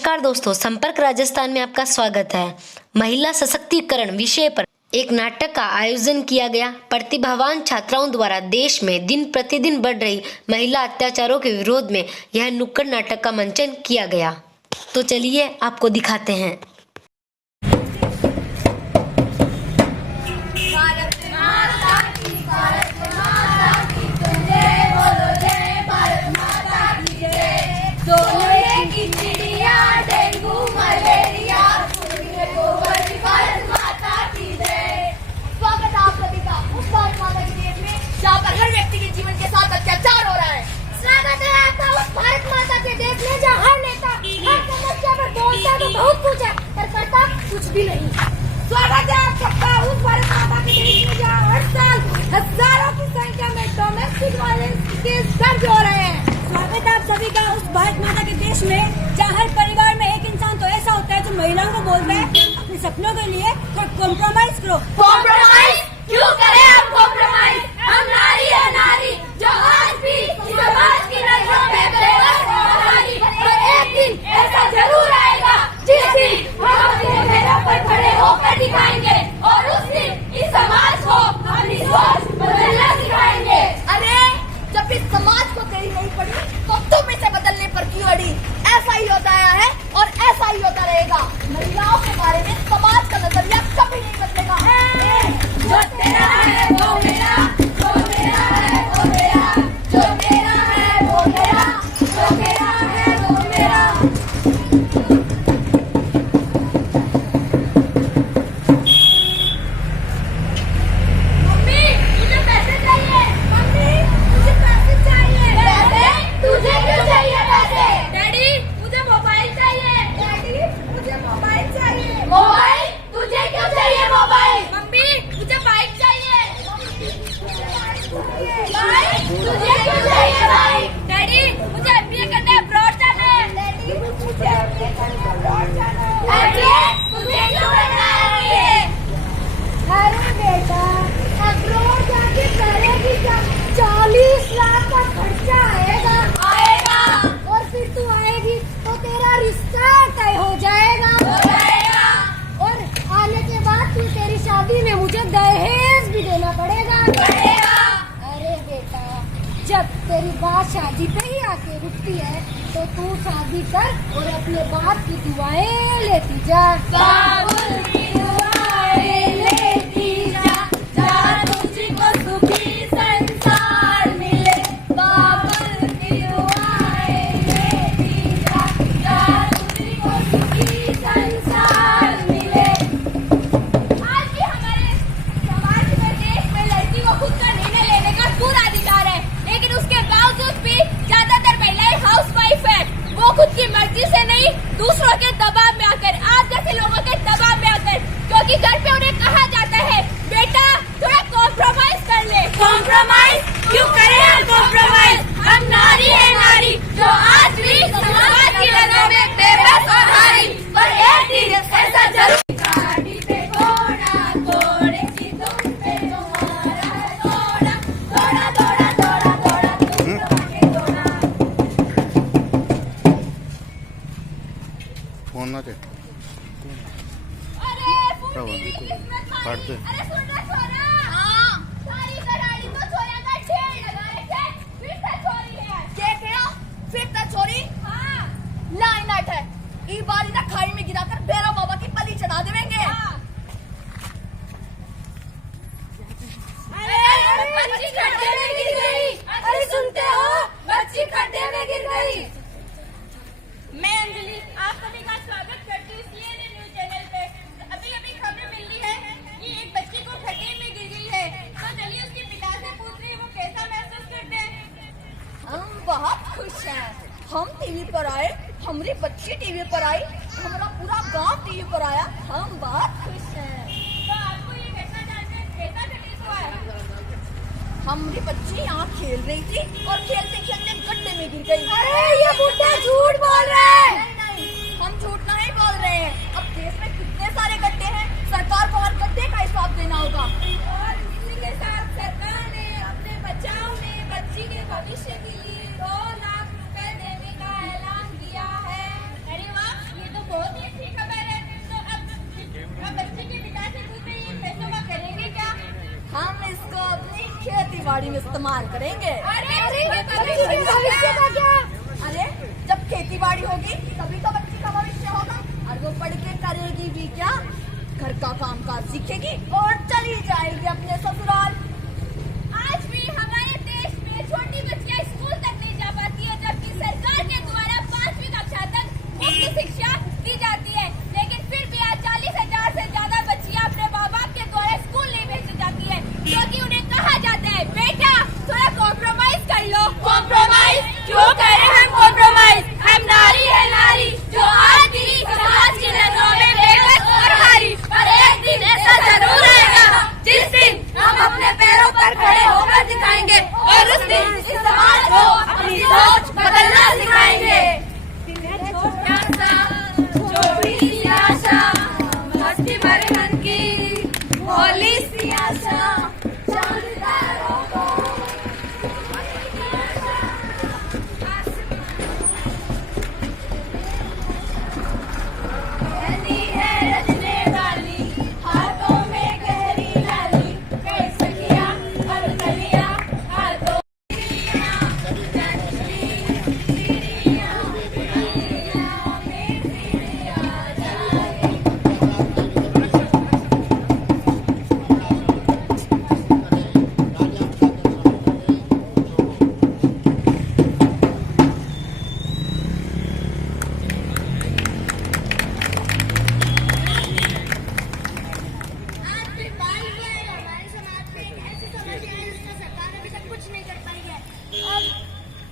नमस्कार दोस्तों, संपर्क राजस्थान में आपका स्वागत है। महिला सशक्तिकरण विषय पर एक नाटक का आयोजन किया गया। प्रतिभावान छात्राओं द्वारा देश में दिन प्रतिदिन बढ़ रही महिला अत्याचारों के विरोध में यह नुक्कड़ नाटक का मंचन किया गया। तो चलिए आपको दिखाते हैं। हर व्यक्ति के जीवन के साथ अत्याचार हो रहा है। स्वागत है आपका उस भारत माता के देश में जहाँ हर नेता हर समस्या पर बोलता तो बहुत कुछ है पर करता कुछ भी नहीं। स्वागत है आप सबका उस भारत माता के देश में जहाँ हर साल हजारों की संख्या में डोमेस्टिक वायलेंस केस दर्ज हो रहे हैं। स्वागत है आप सभी का उस भारत माता के देश में जहाँ हर परिवार में एक इंसान तो ऐसा होता है जो महिलाओं को बोलता है अपने सपनों के लिए कॉम्प्रोमाइज करो। कॉम्प्रोमाइज क्यों करें हम कॉम्प्रोमाइज? हम नारी है नारी जो आज भी समाज की नजरों में बेबस और नारी। पर एक दिन ऐसा जरूर आएगा जिस दिन हम अपने पैरों पर खड़े होकर दिखाएंगे और उस दिन इस समाज को अपनी सोच बदलना सिखाएंगे। अरे जब इस समाज को तेरी नहीं पड़ी तो तुम इसे बदलने पर क्यों अड़ी? ऐसा ही होता आया है और ऐसा ही होता रहेगा। महिलाओं के बारे में समाज का नजरिया कभी नहीं बदलेगा। जो तेरा है वो मेरा, जो मेरा है वो मेरा, जो मेरा है वो मेरा, जो मेरा है वो मेरा। मम्मी मुझे पैसे चाहिए। मम्मी मुझे पैसे चाहिए। पैसे? तुझे क्यों चाहिए पैसे? डैडी मुझे मोबाइल चाहिए। डैडी मुझे मोबाइल चाहिए। मोबाइल? तुझे क्यों चाहिए मोबाइल? मम्मी मुझे बाइक चाहिए। बाइक? तुझे क्यों चाहिए बाइक? डैडी मुझे एमबीए करने अब्रॉड जाना है। डैडी मुझे एमबीए करने अब्रॉड जाना है। एमबीए? तुझे क्यों करना है एमबीए? अरे बेटा अब्रॉड जाके करेगी क्या? 40 लाख का खर्चा आएगा। और फिर तू आएगी तो तेरा रिश्ता तय हो जाएगा। और आने के बाद तू तेरी शादी में मुझे दहेज भी देना पड़ेगा। अरे बेटा जब तेरी बात शादी पे ही आके रुकती है तो तू शादी कर और अपने बाप की दुआएं लेती जा। बाबुल की दुआएं लेती जा, जा तुझको सुखी संसार मिले। बाबुल की दुआएं लेती जा, जा तुझको सुखी संसार मिले। आज भी हमारे समाज में देश में लड़की को खुद का निर्णय लेने का पूरा अधिकार है, लेकिन उसके बावजूद भी ज्यादातर महिलाएं हाउसवाइफ है। वो खुद की मर्जी से नहीं दूसरों के दबाव में आकर, आप जैसे लोगों के दबाव में आकर, क्योंकि घर पे उन्हें कहा जाता है बेटा थोड़ा कॉम्प्रोमाइज कर ले। कॉम्प्रोमाइज क्यों करें हम कॉम्प्रोमाइज? हम नारी है नारी जो आज भी समाज की नजरों में बेबस और हारी। पर एक दिन ऐसा जरूर फोन ना थे पढ़ते खाई में गिराकर भैरव बाबा की बलि चढ़ा देंगे। बच्ची खड्डे में गिर गई। अरे सुनते हो बच्ची खड्डे में गिर गई। मैं अंजलि आप सभी का स्वागत करती हूँ CNN न्यूज चैनल पे। अभी खबर मिल रही है कि एक बच्ची को खड्डे में गिर गई है। तो चलिए उसके पिता से पूछ रहे वो कैसा महसूस करते हैं। हम बहुत खुश हैं। हम टीवी पर आए, हमारी बच्ची टीवी पर आई, हमारा पूरा गांव टीवी पर आया। हम बहुत खुश हैं। तो आपको ये घटना जानकर कैसा महसूस हुआ है? हमारी बच्ची यहाँ खेल रही थी और खेलते खेलते गड्ढे में गिर गई। अरे ये बुड्ढा झूठ बोल रहा है। नहीं हम झूठ नहीं बोल रहे हैं। अब देश में कितने सारे गड्ढे हैं, सरकार को हर गड्ढे का हिसाब देना होगा। और इसी के साथ सरकार ने अपने बचाव में बच्ची के भविष्य के लिए 2 लाख रुपए देने का ऐलान किया है। अरे वाह बाड़ी में इस्तेमाल करेंगे। अरे भविष्य का क्या? अरे जब खेती बाड़ी होगी तभी तो बच्ची का भविष्य होगा, और वो पढ़ के करेगी भी क्या? घर का कामकाज सीखेगी और चली जाएगी अपने ससुराल। आज भी हमारे देश में छोटी बच्चियां स्कूल तक नहीं जा पाती है, जबकि सरकार के द्वारा 5वीं कक्षा तक मुफ्त शिक्षा दी जाती है, लेकिन फिर भी आज 40,000 से ज्यादा बच्चियां अपने माँ बाप के द्वारा स्कूल नहीं भेजी जाती है, क्योंकि उन्हें कहा जाता है बेटा थोड़ा कॉम्प्रोमाइज कर लो। कॉम्प्रोमाइज क्यों करें हम कॉम्प्रोमाइज? हम नारी है नारी, जो आज भी समाज की नजरों में बेबस और हारी, पर एक दिन ऐसा जरूर आएगा जिस दिन हम अपने पैरों पर खड़े होकर दिखाएंगे, और उस दिन इस समाज को अपनी सोच बदलना सिखाएंगे। छोटी सी आशा, मस्ती भरे मन की भोली सी आशा, जानदारों को कहती है रचने वाली, हाथों में गहरी लाली, कई सखियां और कलियां हाथों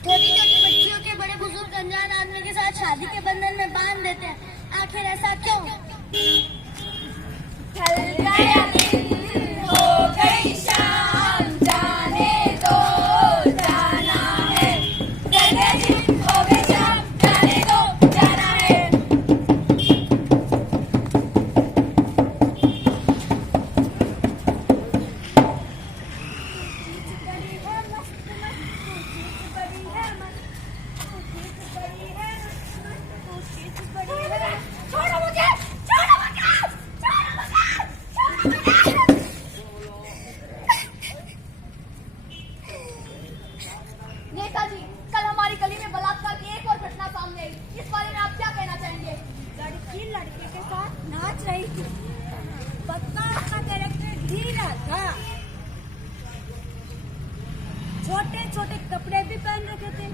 छोटी छोटी बच्चियों के बड़े बुजुर्ग अनजान आदमी के साथ शादी के बंधन में बांध देते हैं। आखिर ऐसा क्यों? ढल गया दिन, हो गई शाम, जाने दो जाना है, ढल गया दिन, हो गई शाम, जाने दो जाना है। छोड़ो मुझे, छोड़ो मुझे, छोड़ो मुझे, छोड़ो मुझे। नेताजी, कल हमारी गली में बलात्कार की एक और घटना सामने आई, इस बारे में आप क्या कहना चाहेंगे? लड़की लड़के के साथ नाच रही थी, बदमाश का कैरेक्टर ढीला था, छोटे छोटे कपड़े भी पहन रखे थे,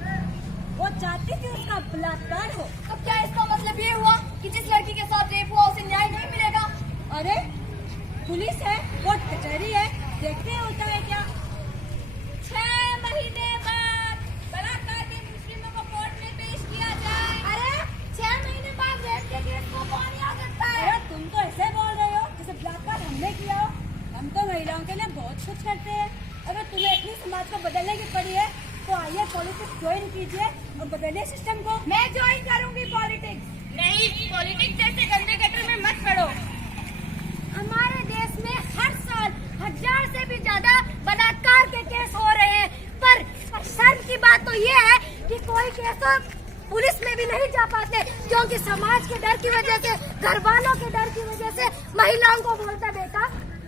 वो चाहती थी उसका बलात्कार हो। तो क्या इसका मतलब ये हुआ कि जिस लड़की के साथ रेप हुआ उसे न्याय नहीं मिलेगा? अरे पुलिस है, कोर्ट कचहरी है, देखते हैं होता है क्या। 6 महीने बाद बलात्कार के मुजरिमों को कोर्ट में पेश किया जाए। अरे 6 महीने बाद रेप के केस को कौन याद रखता है? अरे तुम तो ऐसे बोल रहे हो जैसे बलात्कार हमने किया हो। हम तो महिलाओं के लिए बहुत कुछ करते हैं। अगर तुम्हें इतनी समाज को बदलने की पड़ी है तो आइए पॉलिटिक्स ज्वाइन कीजिए और बदलिए सिस्टम को। मैं ज्वाइन करूंगी पॉलिटिक्स। नहीं, पॉलिटिक्स जैसे गंदे गटर में मत पड़ो। हमारे देश में हर साल 1000 से भी ज्यादा बलात्कार के केस हो रहे हैं, पर शर्म की बात तो ये है कि कोई केस तो पुलिस में भी नहीं जा पाते, क्योंकि समाज के डर की वजह से, घर वालों के डर की वजह से महिलाओं को बोलता बेटा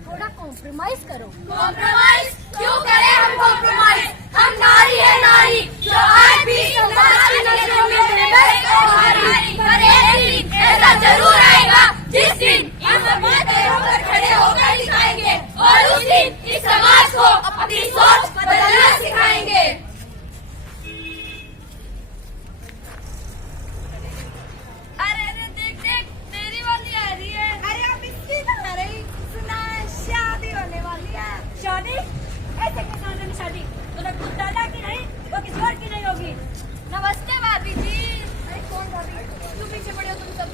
थोड़ा कॉम्प्रोमाइज करो। कॉम्प्रोमाइज क्यों करें हम कॉम्प्रोमाइज? हम नारी है नारी, जो आज भी समाज की नजरों में बेबस और हारी, पर एक दिन ऐसा जरूर आएगा जिस दिन हम अपने पैरों पर खड़े होकर दिखाएंगे, और उस दिन इस समाज को अपनी सोच बदलना सिखाएंगे। अरे देख देख, मेरी वाली आ रही है। अरे अब इसकी कहा रही, सुना है शादी होने वाली है। शादी? ऐसे किसान में शादी तो ना खुद दादा की नहीं, वो किसी और की नहीं होगी। नमस्ते भाभी जी। अरे कौन भाभी? तुम पीछे पड़े हो तुम सब।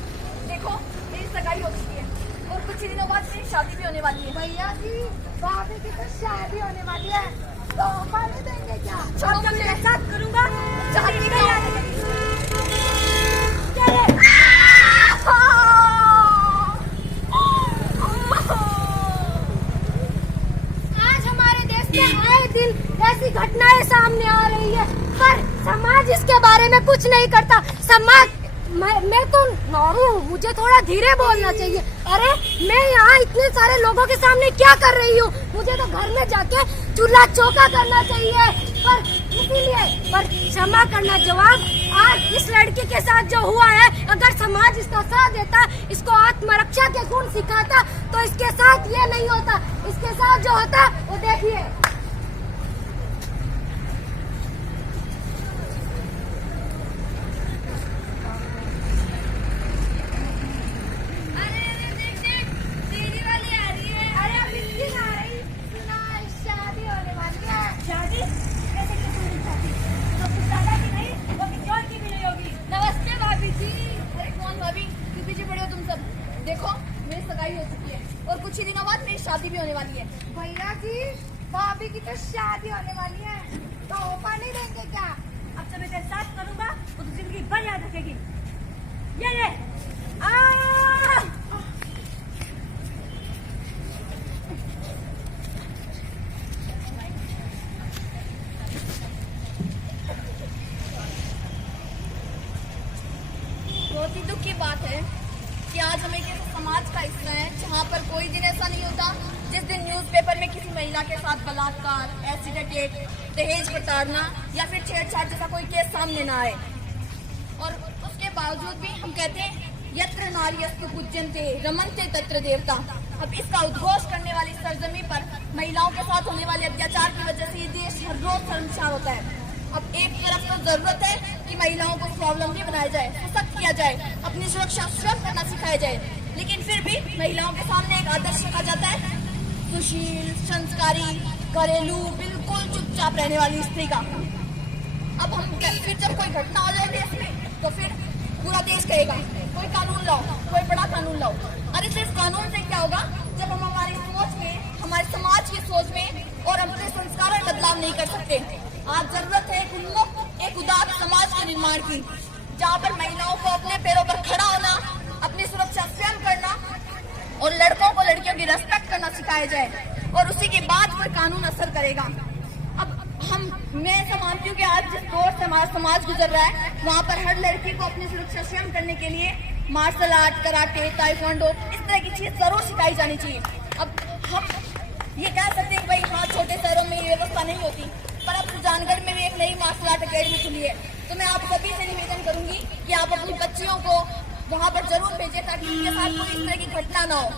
देखो मेरी सगाई हो चुकी है और कुछ ही दिनों बाद मेरी शादी भी होने वाली है। भैया जी, भाभी की तो शादी होने वाली है, तो हमारे देंगे क्या? छोड़ो मुझे, मैं साथ करूंगा। शादी नहीं आने आज हमारे देश में आए दिन ऐसी घटनाएं सामने आ रही है, पर समाज इसके बारे में कुछ नहीं करता। समाज मैं तो नौरू हूँ, मुझे थोड़ा धीरे बोलना चाहिए। अरे मैं यहाँ इतने सारे लोगों के सामने क्या कर रही हूँ? मुझे तो घर में जाके चूल्हा चौका करना चाहिए। पर क्षमा करना जवाब, आज इस लड़की के साथ जो हुआ है, अगर समाज इसका साथ देता, इसको आत्मरक्षा के गुण सिखाता, तो इसके साथ ये नहीं होता। इसके साथ जो होता वो देखिए। देखो मेरी सगाई हो चुकी है और कुछ ही दिनों बाद मेरी शादी भी होने वाली है। भैया जी, भाभी की तो शादी होने वाली है, तो ओपा नहीं देंगे क्या? अब जब मैं तेरे साथ करूंगा वो तो जिंदगी भर याद रखेगी। ये ले बहुत ही दुख की बात है कि आज हम एक ऐसे समाज का हिस्सा है जहाँ पर कोई दिन ऐसा नहीं होता जिस दिन न्यूज़पेपर में किसी महिला के साथ बलात्कार, एसिड अटैक, दहेज प्रताड़ना या फिर छेड़छाड़ जैसा कोई केस सामने ना आए। और उसके बावजूद भी हम कहते हैं यत्र नार्यस्तु पूज्यन्ते रमन्ते तत्र देवता। अब इसका उद्घोष करने वाली सरजमी पर महिलाओं के साथ होने वाले अत्याचार की वजह से ये देश हर रोज शर्मसार होता है। अब एक तरफ तो जरूरत है कि महिलाओं को स्वावलंबी बनाया जाए, सशक्त किया जाए, अपनी सुरक्षा स्वयं करना सिखाया जाए, लेकिन फिर भी महिलाओं के सामने एक आदर्श रखा जाता है सुशील, संस्कारी, घरेलू, बिल्कुल चुपचाप रहने वाली स्त्री का। अब हम फिर जब कोई घटना हो जाए देश में तो फिर पूरा देश कहेगा कोई कानून लाओ, कोई बड़ा कानून लाओ। अरे सिर्फ कानून से क्या होगा जब हम हमारी सोच में, हमारे समाज की सोच में और अपने संस्कारों में बदलाव नहीं कर सकते। आज जरूरत है एक उन्मुक्त, एक उदार समाज के निर्माण की, जहाँ पर महिलाओं को अपने पैरों पर खड़ा होना, अपनी सुरक्षा स्वयं करना और लड़कों को लड़कियों की रेस्पेक्ट करना सिखाया जाए, और उसी के बाद कोई कानून असर करेगा। अब मैं ऐसा मानती हूँ कि आज जिस दौर से हमारा समाज गुजर रहा है, वहाँ पर हर लड़की को अपनी सुरक्षा स्वयं करने के लिए मार्शल आर्ट, कराटे, ताइक्वांडो, इस तरह की चीज जरूर सिखाई जानी चाहिए। अब हम ये कह सकते हैं कि भाई हाँ, छोटे शहरों में ये व्यवस्था नहीं होती, पर अब सुजानगढ़ में भी एक नई मार्शल आर्ट अकेडमी खुली है, तो मैं आप सभी से निवेदन करूंगी कि आप अपनी बच्चियों को वहाँ पर जरूर भेजें ताकि उनके साथ कोई इस तरह की घटना ना हो।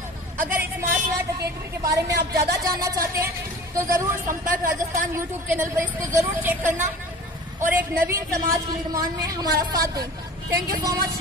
अगर इस मार्शल आर्ट अकेडमी के बारे में आप ज्यादा जानना चाहते हैं तो जरूर संपर्क राजस्थान यूट्यूब चैनल पर इसको जरूर चेक करना और एक नवीन समाज के निर्माण में हमारा साथ दें। Thank you so much.